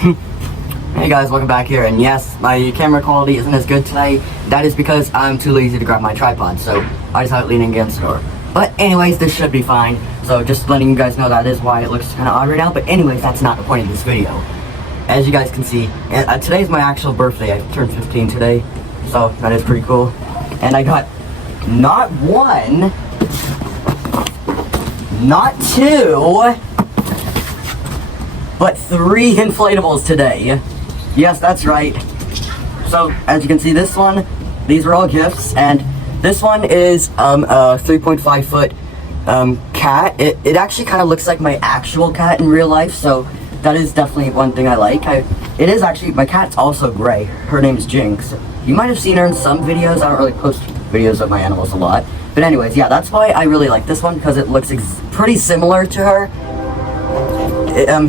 Hey guys, welcome back here, and yes, my camera quality isn't as good today. That is because I'm too lazy to grab my tripod, so I just have it leaning against the door. But anyways, this should be fine, so just letting you guys know that is why it looks kind of odd right now. But anyways, that's not the point of this video. As you guys can see, today's my actual birthday. I turned 15 today, so that is pretty cool. And I got not one, not two, but 3 inflatables today. Yes, that's right. So, as you can see, these are all gifts, and this one is a 3.5 foot cat. It actually kind of looks like my actual cat in real life, so that is definitely one thing I like. My cat's also gray. Her name's Jinx. You might have seen her in some videos. I don't really post videos of my animals a lot. But anyways, yeah, that's why I really like this one, because it looks pretty similar to her.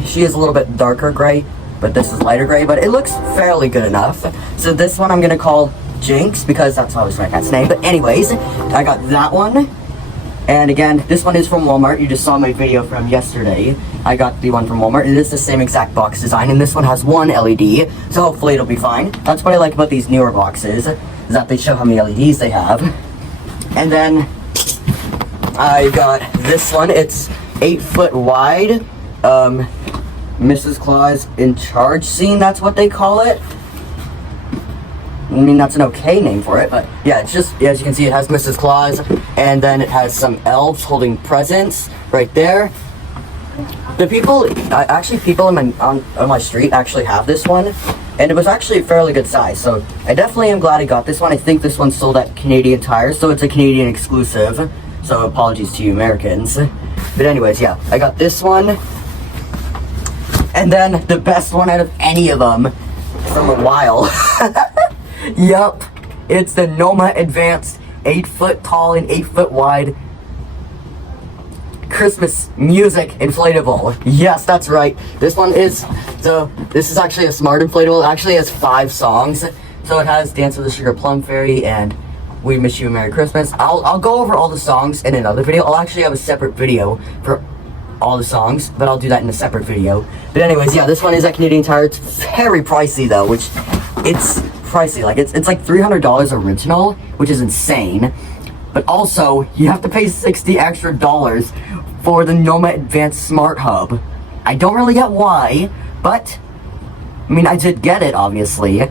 She is a little bit darker gray, but this is lighter gray, but it looks fairly good enough. So this one I'm gonna call Jinx, because that's always my cat's name. But anyways, I got that one. And again, this one is from Walmart. You just saw my video from yesterday. I got the one from Walmart. It is the same exact box design, and this one has 1 LED, so hopefully it'll be fine. That's what I like about these newer boxes, is that they show how many LEDs they have. And then I got this one. It's 8 foot wide. Mrs. Claus in charge scene, that's what they call it. I mean, that's an okay name for it, but yeah, it's just, as you can see, it has Mrs. Claus, and then it has some elves holding presents right there. The people, people on my street actually have this one, and it was actually a fairly good size, so I definitely am glad I got this one. I think this one's sold at Canadian Tire, so it's a Canadian exclusive, so apologies to you Americans. But anyways, yeah, I got this one. And then the best one out of any of them from a while. Yup, it's the Noma Advanced 8 foot tall and 8 foot wide Christmas music inflatable. Yes, that's right. This is actually a smart inflatable. It actually has 5 songs. So it has Dance with the Sugar Plum Fairy and We Wish You a Merry Christmas. I'll go over all the songs in another video. I'll actually have a separate video for all the songs, but I'll do that in a separate video. But anyways, yeah, this one is at Canadian Tire. It's very pricey though, which it's pricey. Like it's like $300 original, which is insane. But also, you have to pay $60 extra for the Noma Advanced Smart Hub. I don't really get why, but I mean, I did get it obviously.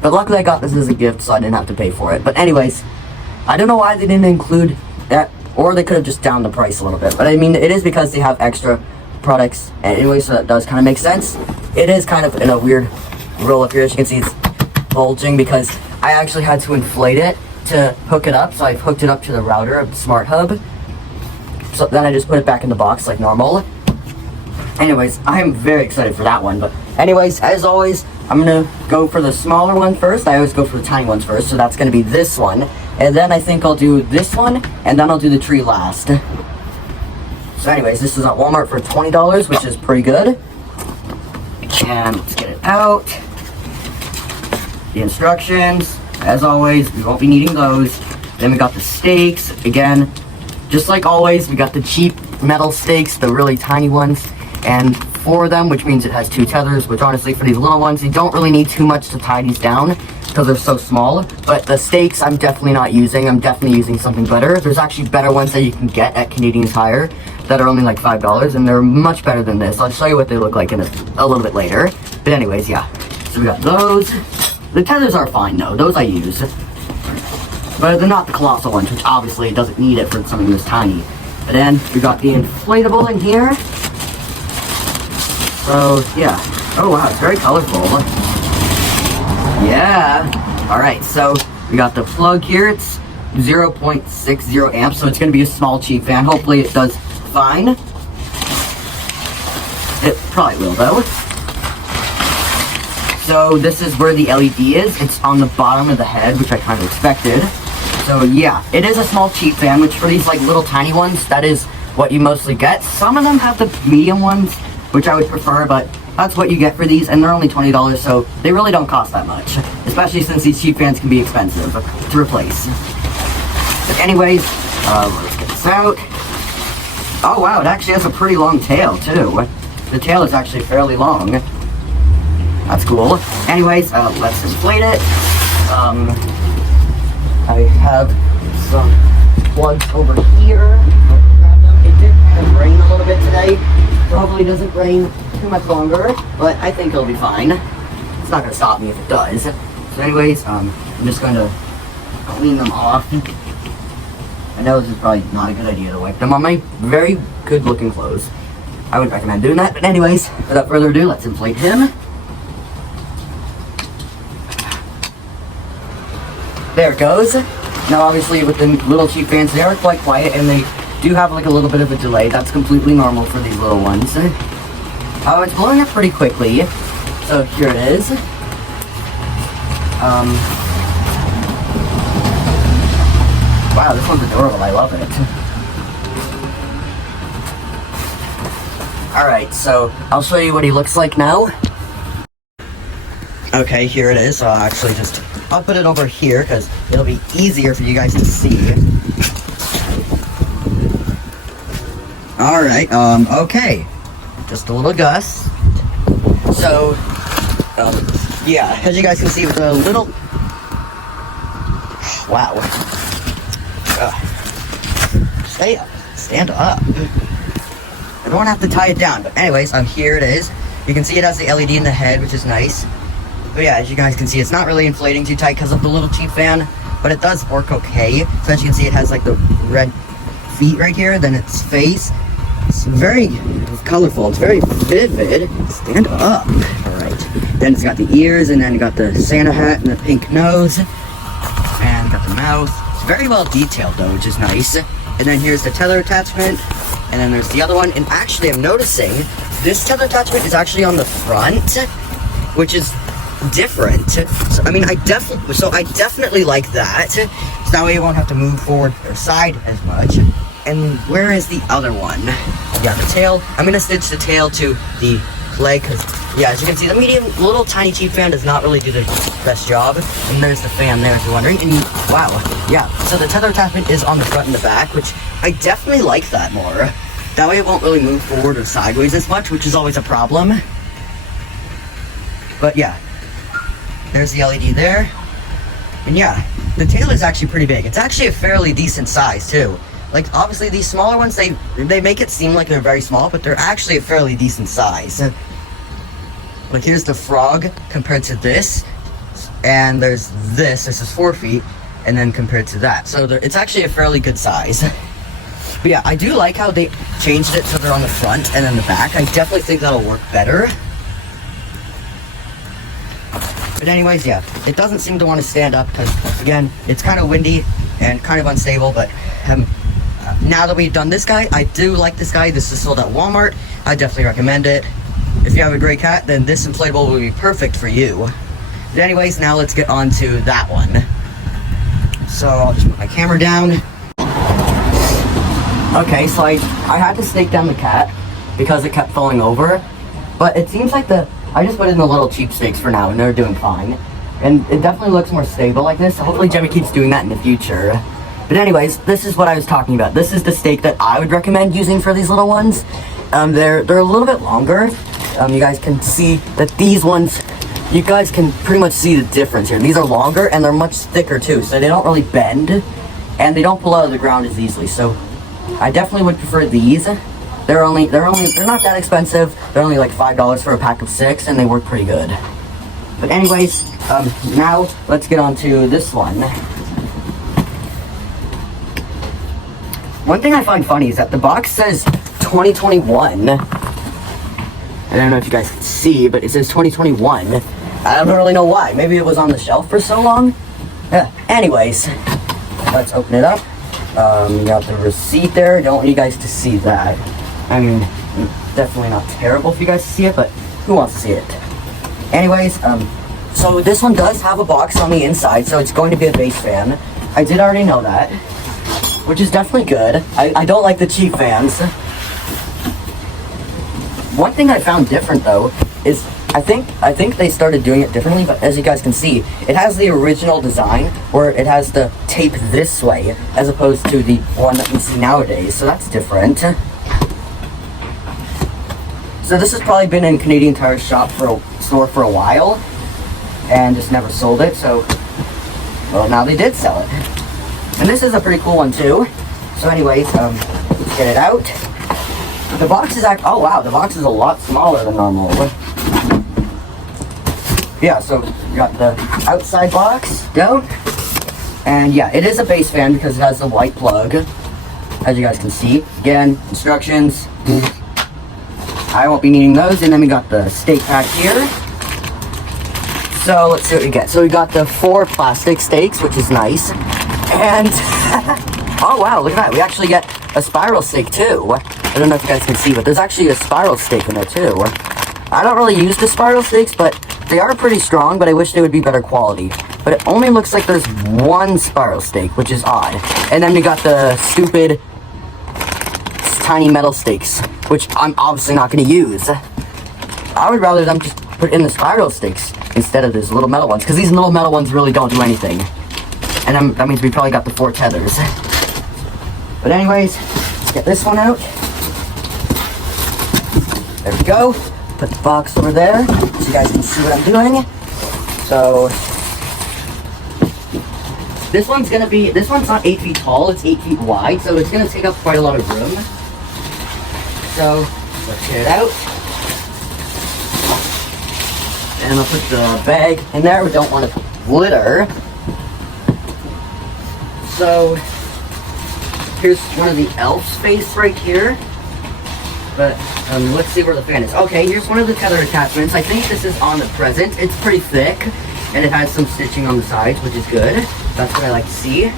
But luckily I got this as a gift, so I didn't have to pay for it. But anyways, I don't know why they didn't include that. Or they could have just downed the price a little bit. But I mean, it is because they have extra products. And anyway, so that does kind of make sense. It is kind of in a weird roll up here. As you can see, it's bulging because I actually had to inflate it to hook it up. So I've hooked it up to the router of the Smart Hub. So then I just put it back in the box like normal. Anyways, I am very excited for that one. But anyways, as always, I'm going to go for the smaller one first. I always go for the tiny ones first. So that's going to be this one. And then I think I'll do this one, and then I'll do the tree last. So anyways, this is at Walmart for $20, which is pretty good. And let's get it out. The instructions, as always, we won't be needing those. Then we got the stakes. Again, just like always, we got the cheap metal stakes, the really tiny ones. And 4 of them, which means it has 2 tethers, which honestly, for these little ones, you don't really need too much to tie these down, because they're so small. But the stakes I'm definitely not using. I'm definitely using something better. There's actually better ones that you can get at Canadian Tire that are only like $5, and they're much better than this. I'll show you what they look like in a little bit later. But anyways, yeah. So we got those. The tethers are fine though. Those I use. But they're not the colossal ones, which obviously doesn't need it for something this tiny. But then we got the inflatable in here. So yeah. Oh wow, it's very colorful. Yeah. Alright, so we got the plug here. It's 0.60 amps, so it's going to be a small cheap fan. Hopefully it does fine. It probably will though. So this is where the LED is. It's on the bottom of the head, which I kind of expected. So yeah, it is a small cheap fan, which for these like little tiny ones, that is what you mostly get. Some of them have the medium ones, which I would prefer, but that's what you get for these, and they're only $20, so they really don't cost that much, especially since these cheap fans can be expensive to replace. But anyways, let's get this out. Oh wow, it actually has a pretty long tail too. The tail is actually fairly long. That's cool. Anyways, let's inflate it. I have some plugs over here. It did kind of rain a little bit today. Probably doesn't rain too much longer, but I think it'll be fine. It's not gonna stop me if it does. So anyways, I'm just going to clean them off. I know this is probably not a good idea to wipe them on my very good looking clothes. I wouldn't recommend doing that, but anyways, without further ado, let's inflate him. There it goes. Now obviously with the little cheap fans, they are quite quiet and they do have like a little bit of a delay. That's completely normal for these little ones. Oh, it's blowing up pretty quickly. So here it is. Wow, this one's adorable. I love it. Alright, so I'll show you what he looks like now. Okay, here it is. So I'll put it over here because it'll be easier for you guys to see. Alright, okay. Just a little gust. So, yeah, as you guys can see with a little... Wow. Stay up. Stand up. I don't have to tie it down, but anyways, here it is. You can see it has the LED in the head, which is nice. But yeah, as you guys can see, it's not really inflating too tight because of the little cheap fan, but it does work okay. So as you can see, it has like the red feet right here, then its face. It's very colorful. It's very vivid. Stand up. Alright. Then it's got the ears, and then you got the Santa hat and the pink nose. And got the mouth. It's very well detailed though, which is nice. And then here's the tether attachment. And then there's the other one. And actually, I'm noticing this tether attachment is actually on the front, which is different. So I mean, I definitely like that. So that way you won't have to move forward or side as much. And where is the other one? Yeah, the tail. I'm gonna stitch the tail to the leg because, yeah, as you can see, the medium, little tiny cheap fan does not really do the best job. And there's the fan there if you're wondering. And wow, yeah. So the tether attachment is on the front and the back, which I definitely like that more. That way it won't really move forward or sideways as much, which is always a problem. But yeah, there's the LED there. And yeah, the tail is actually pretty big. It's actually a fairly decent size too. Like, obviously these smaller ones, they make it seem like they're very small, but they're actually a fairly decent size. Like, here's the frog compared to this, and there's this is 4 feet, and then compared to that. So it's actually a fairly good size. But yeah, I do like how they changed it so they're on the front and then the back. I definitely think that'll work better. But anyways, yeah, it doesn't seem to want to stand up because, again, it's kind of windy and kind of unstable, but now that we've done this guy, I do like this guy. This is sold at Walmart. I definitely recommend it. If you have a gray cat, then this inflatable will be perfect for you. But anyways, now let's get on to that one. So I'll just put my camera down. Okay, so I had to stake down the cat because it kept falling over. But it seems like I just put in the little cheap stakes for now and they're doing fine. And it definitely looks more stable like this. So hopefully Jemmy keeps doing that in the future. But anyways, this is what I was talking about. This is the stake that I would recommend using for these little ones. They're a little bit longer. You guys can see that these ones, you guys can pretty much see the difference here. These are longer and they're much thicker too, so they don't really bend and they don't pull out of the ground as easily. So I definitely would prefer these. They're not that expensive. They're only like $5 for a pack of 6 and they work pretty good. But anyways, now let's get on to this one. One thing I find funny is that the box says 2021. I don't know if you guys can see, but it says 2021. I don't really know why. Maybe it was on the shelf for so long. Anyways, let's open it up. You got the receipt there. Don't want you guys to see that. I mean, definitely not terrible for you guys to see it, but who wants to see it? Anyways, so this one does have a box on the inside, so it's going to be a base fan. I did already know that, which is definitely good. I don't like the cheap fans. One thing I found different though is I think they started doing it differently, but as you guys can see, it has the original design where it has the tape this way as opposed to the one that we see nowadays. So that's different. So this has probably been in Canadian Tire shop for store for a while and just never sold it. So, well, now they did sell it. And this is a pretty cool one too. So anyways, let's get it out. The box is oh wow, the box is a lot smaller than normal. Yeah, so you got the outside box down. And yeah, it is a base fan because it has the white plug, as you guys can see. Again, instructions. I won't be needing those. And then we got the steak pack here. So let's see what we get. So we got the 4 plastic steaks, which is nice. And oh wow, look at that. We actually get a spiral steak too. I don't know if you guys can see, but there's actually a spiral steak in there too. I don't really use the spiral steaks, but they are pretty strong, but I wish they would be better quality. But it only looks like there's 1 spiral steak, which is odd. And then we got the stupid tiny metal steaks, which I'm obviously not going to use. I would rather them just put in the spiral steaks instead of these little metal ones, because these little metal ones really don't do anything. And that means we probably got the 4 tethers. But anyways, let's get this one out. There we go. Put the box over there so you guys can see what I'm doing. So this one's not 8 feet tall, it's 8 feet wide, so it's gonna take up quite a lot of room. So let's get it out. And I'll put the bag in there. We don't want it to glitter. So here's one of the elves face right here. But let's see where the fan is. Okay, here's one of the tether attachments. I think this is on the present. It's pretty thick, and it has some stitching on the sides, which is good. That's what I like to see.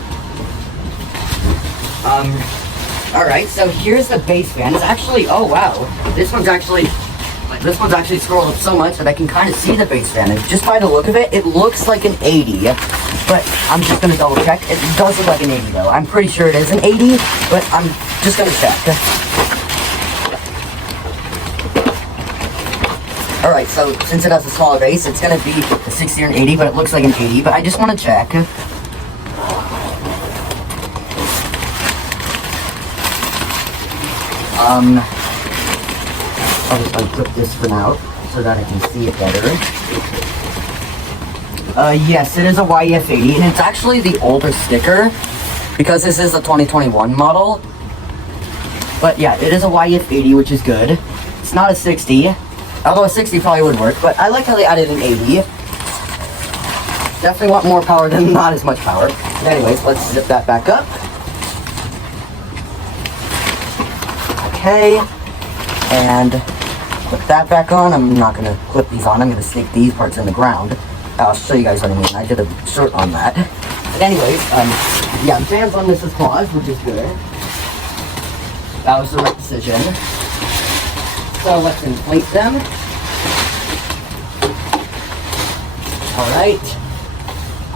Alright, so here's the base fan. It's actually, oh wow, this one's actually scrolled up so much that I can kind of see the base fan. And just by the look of it, it looks like an 80. But I'm just going to double check. It does look like an 80 though. I'm pretty sure it is an 80, but I'm just going to check. Alright, so since it has a smaller base, it's going to be a 60 or an 80, but it looks like an 80. But I just want to check. I'll just unclip this for now so that I can see it better. Yes, it is a YF80, and it's actually the older sticker because this is a 2021 model. But yeah, it is a YF80, which is good. It's not a 60. Although a 60 probably would work, but I like how they added an 80. Definitely want more power than not as much power. But anyways, let's zip that back up. Okay. And put that back on. I'm not going to clip these on. I'm going to stick these parts in the ground. I'll show you guys what I mean. I did a short on that. But anyways, yeah, the fans on this is claus, which is good. That was the right decision. So let's inflate them. Alright.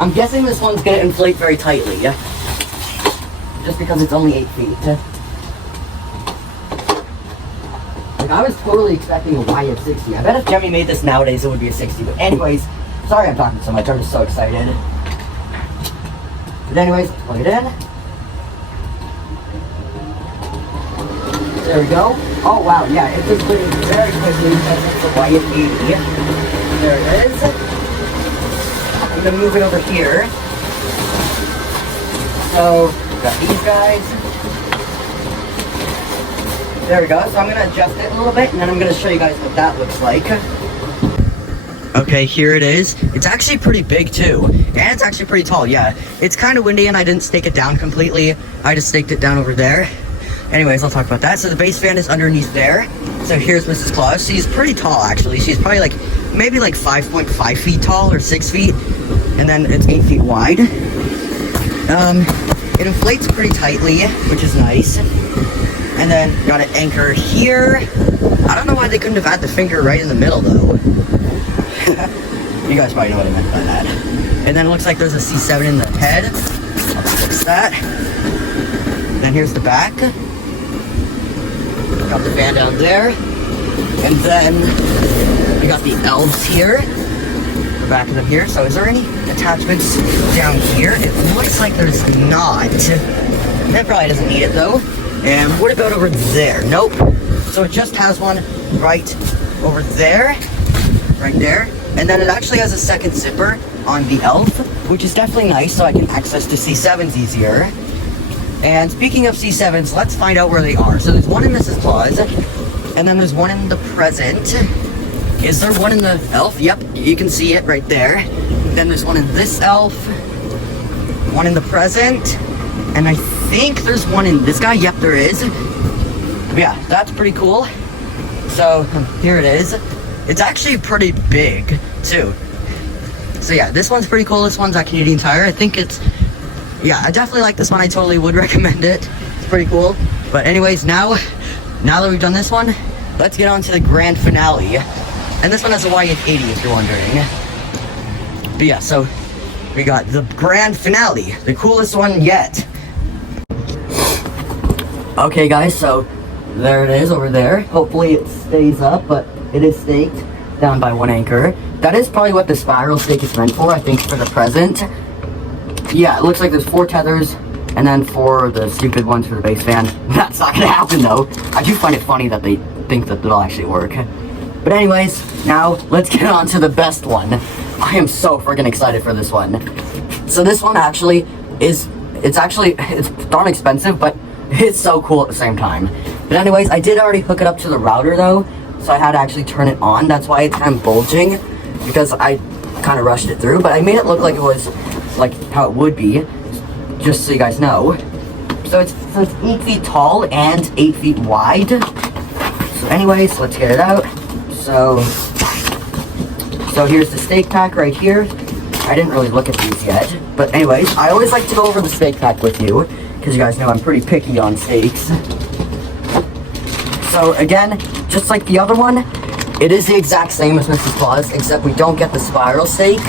I'm guessing this one's going to inflate very tightly. Just because it's only 8 feet. Like, I was totally expecting a YF60. I bet if Jemmy made this nowadays, it would be a 60. But anyways, sorry I'm talking so much. I'm just so excited. But anyways, let's plug it in. There we go. Oh wow, yeah, it just put in very quickly because it's a YF80. There it is. I'm gonna move it over here. So, got these guys. There we go. So I'm gonna adjust it a little bit, and then I'm gonna show you guys what that looks like. Okay, here it is. It's actually pretty big too, and it's actually pretty tall. Yeah, it's kind of windy, and I didn't stake it down completely. I just staked it down over there. Anyways, I'll talk about that. So the base fan is underneath there. So here's Mrs. Claus. She's pretty tall, actually. She's probably like, maybe like 5.5 feet tall or 6 feet. And then it's 8 feet wide. It inflates pretty tightly, which is nice. And then got an anchor here. I don't know why they couldn't have had the finger right in the middle, though. You guys probably know what I meant by that. And then it looks like there's a C7 in the head. I'll fix that. Then here's the back. Got the fan down there. And then we got the elves here. The back of them here. So is there any attachments down here? It looks like there's not. That probably doesn't need it though. And what about over there? Nope. So it just has one right over there. right there. And then it actually has a second zipper on the elf, which is definitely nice, so I can access to C7s easier. And speaking of C7s, let's find out where they are. So there's one in Mrs. Claus, and then there's one in the present. Is there one in the elf? Yep, you can see it right there. Then there's one in this elf, one in the present, and I think there's one in this guy. Yep, there is. Yeah, that's pretty cool. So here it is. It's actually pretty big too. So yeah, this one's pretty cool. This one's at Canadian Tire. I think it's, yeah, I definitely like this one. I totally would recommend it. It's pretty cool. But anyways, now that we've done this one, let's get on to the grand finale. And this one has a YF80 if you're wondering. But yeah, so we got the grand finale, the coolest one yet. Okay guys, so there it is over there. Hopefully it stays up, but it is staked down by one anchor. That is probably what the spiral stake is meant for, I think, for the present. Yeah, it looks like there's 4 tethers, and then 4 the stupid ones for the base fan. That's not gonna happen though. I do find it funny that they think that it'll actually work. But anyways, now let's get on to the best one. I am so freaking excited for this one. So this one actually is, it's darn expensive, but it's so cool at the same time. But anyways, I did already hook it up to the router though, so I had to actually turn it on. That's why it's kind of bulging, because I kind of rushed it through, but I made it look like it was like how it would be, just so you guys know. So it's 8 feet tall and 8 feet wide. So anyways, let's get it out. So here's the stake pack right here. I didn't really look at these yet, but anyways, I always like to go over the stake pack with you, because you guys know I'm pretty picky on stakes. So again, just like the other one, it is the exact same as Mrs. Claus, except we don't get the spiral stake.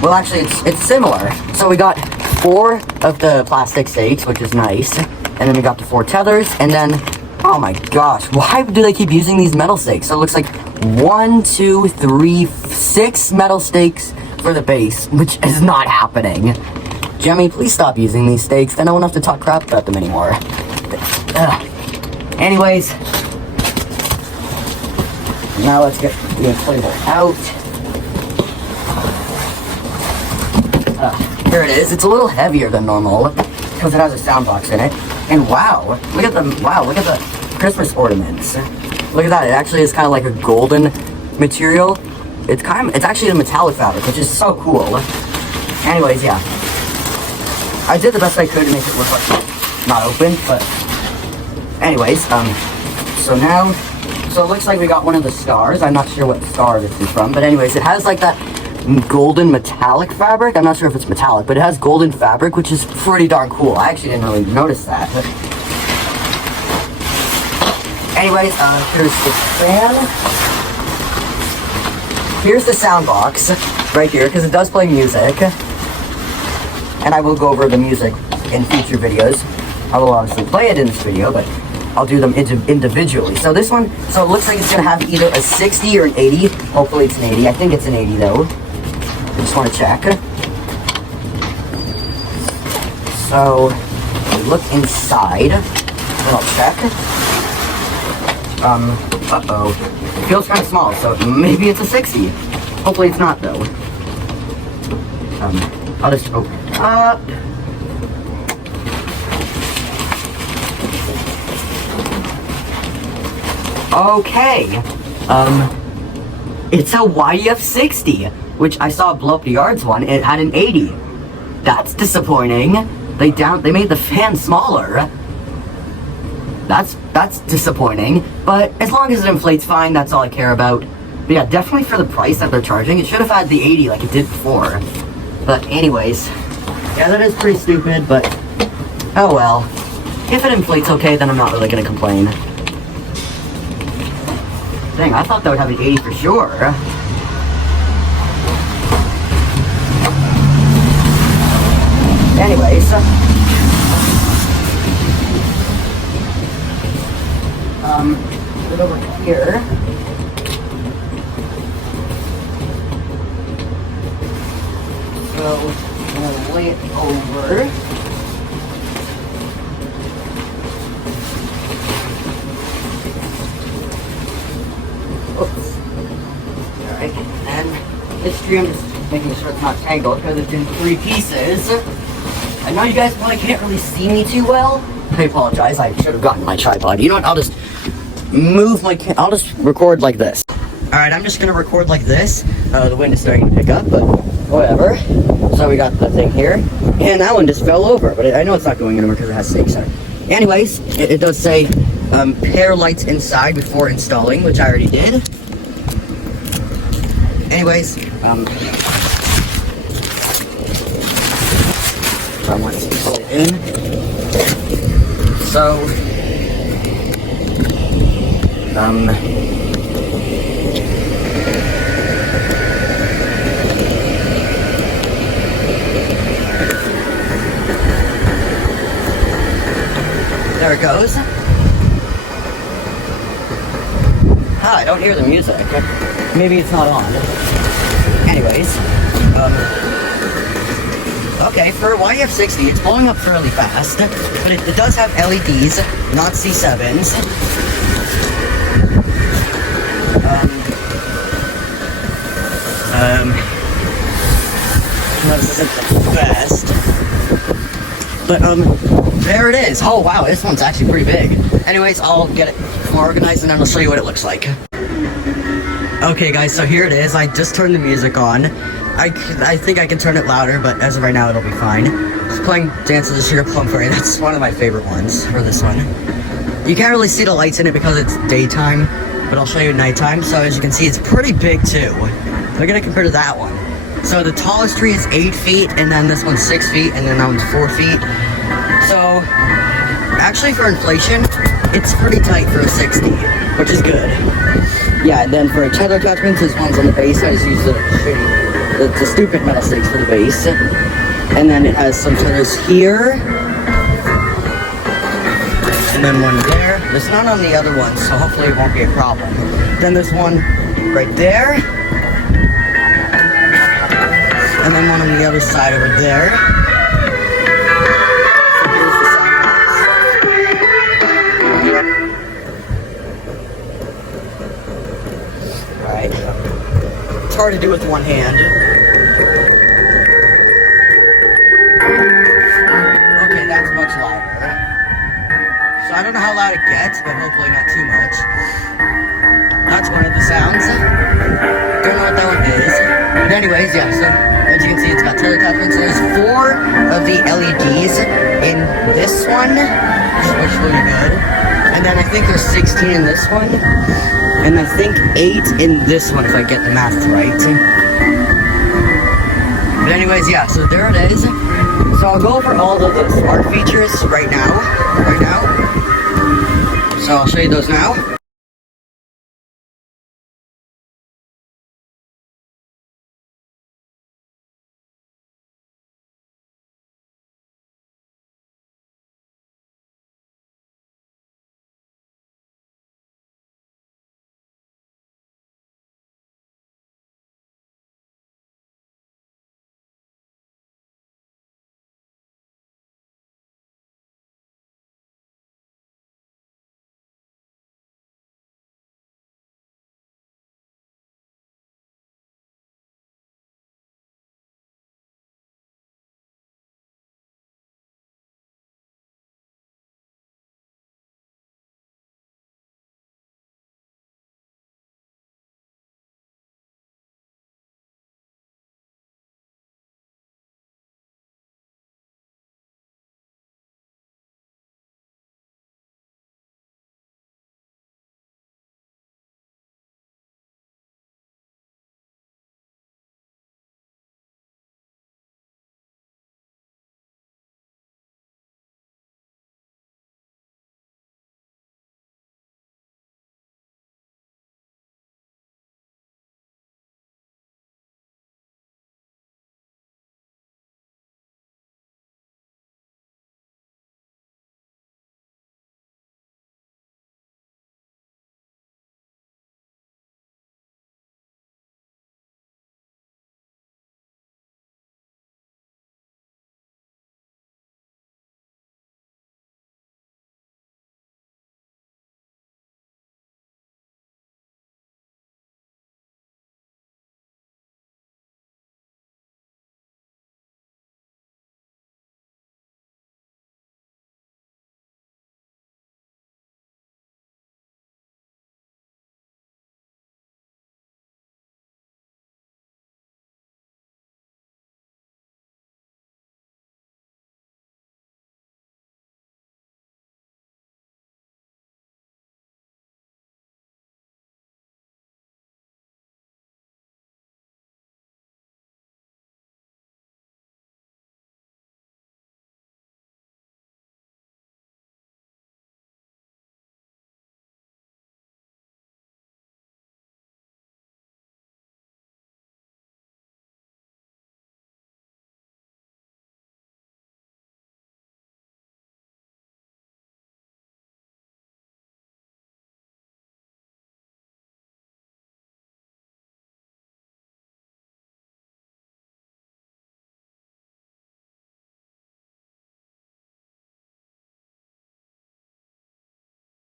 Well, actually, it's similar. So we got 4 of the plastic stakes, which is nice, and then we got the 4 tethers, and then, oh my gosh, why do they keep using these metal stakes? So it looks like 1, 2, 3, 6 metal stakes for the base, which is not happening. Jemmy, please stop using these stakes, then I won't have to talk crap about them anymore. Anyways, now let's get the inflatable out. Here it is. It's a little heavier than normal because it has a sound box in it. And wow, look at the Christmas ornaments. Look at that. It actually is kind of like a golden material. It's actually a metallic fabric, which is so cool. Anyways, yeah. I did the best I could to make it look like not open, but anyways, so it looks like we got one of the stars. I'm not sure what star this is from, but anyways, it has like that golden metallic fabric. I'm not sure if it's metallic, but it has golden fabric, which is pretty darn cool. I actually didn't really notice that. Anyways, here's the fan. Here's the sound box right here, because it does play music. And I will go over the music in future videos. I will obviously play it in this video, but I'll do them individually. So this one, so it looks like it's gonna have either a 60 or an 80. Hopefully it's an 80. I think it's an 80 though. I just want to check. So we look inside, and I'll check. Uh-oh. It feels kind of small, so maybe it's a 60. Hopefully it's not though. I'll just open it up. Okay. It's a YF60, which I saw blow up the yards one. It had an 80. That's disappointing. They made the fan smaller. That's disappointing. But as long as it inflates fine, that's all I care about. But yeah, definitely for the price that they're charging, it should have had the 80 like it did before. But anyways, yeah, that is pretty stupid, but oh well. If it inflates okay, then I'm not really gonna complain. Dang, I thought that would have an 80 for sure. Anyways, put it over here. So I'm gonna lay it over. Oops. fabric, and this tree I'm just making sure it's not tangled because it's in 3 pieces. I know you guys probably can't really see me too well. I apologize, I should have gotten my tripod. You know what, I'll just move my I'll just record like this. Alright, I'm just gonna record like this. The wind is starting to pick up, but whatever. So we got the thing here, and that one just fell over, but I know it's not going anywhere because it has stakes on it. Anyways, it does say pair lights inside before installing, which I already did. Anyways, I want to put it in. So, there it goes. I don't hear the music. Maybe it's not on. Anyways, okay, for a YF60, it's blowing up fairly fast, but it does have LEDs, not C7s. This isn't the best, but there it is. Oh wow, this one's actually pretty big. Anyways, I'll get it more organized and then I'll show you what it looks like. Okay guys, so here it is. I just turned the music on. I think I can turn it louder, but as of right now it'll be fine. Just playing Dance of the Sugar Plum Fairy. That's one of my favorite ones for this one. You can't really see the lights in it because it's daytime, but I'll show you nighttime. So as you can see, it's pretty big too. Look at it compared to that one. So the tallest tree is 8 feet, and then this one's 6 feet, and then that one's 4 feet. So actually for inflation, it's pretty tight for a 60, which is good. Yeah, and then for tether attachments, this one's on the base. I just use the stupid metal stakes for the base. And then it has some tethers here. And then one there. There's none on the other one, so hopefully it won't be a problem. Then there's one right there. And then one on the other side over there. Alright. It's hard to do with one hand. Okay, that's much louder. So I don't know how loud it gets, but hopefully not too much. That's one of the sounds. Don't know what that one is. But anyways, yeah, so as you can see, it's got tether attachments. So there's 4 of the LEDs in this one, which looks really good. And then I think there's 16 in this one. And I think 8 in this one, if I get the math right. But anyways, yeah, so there it is. So I'll go over all of the smart features right now. So I'll show you those now.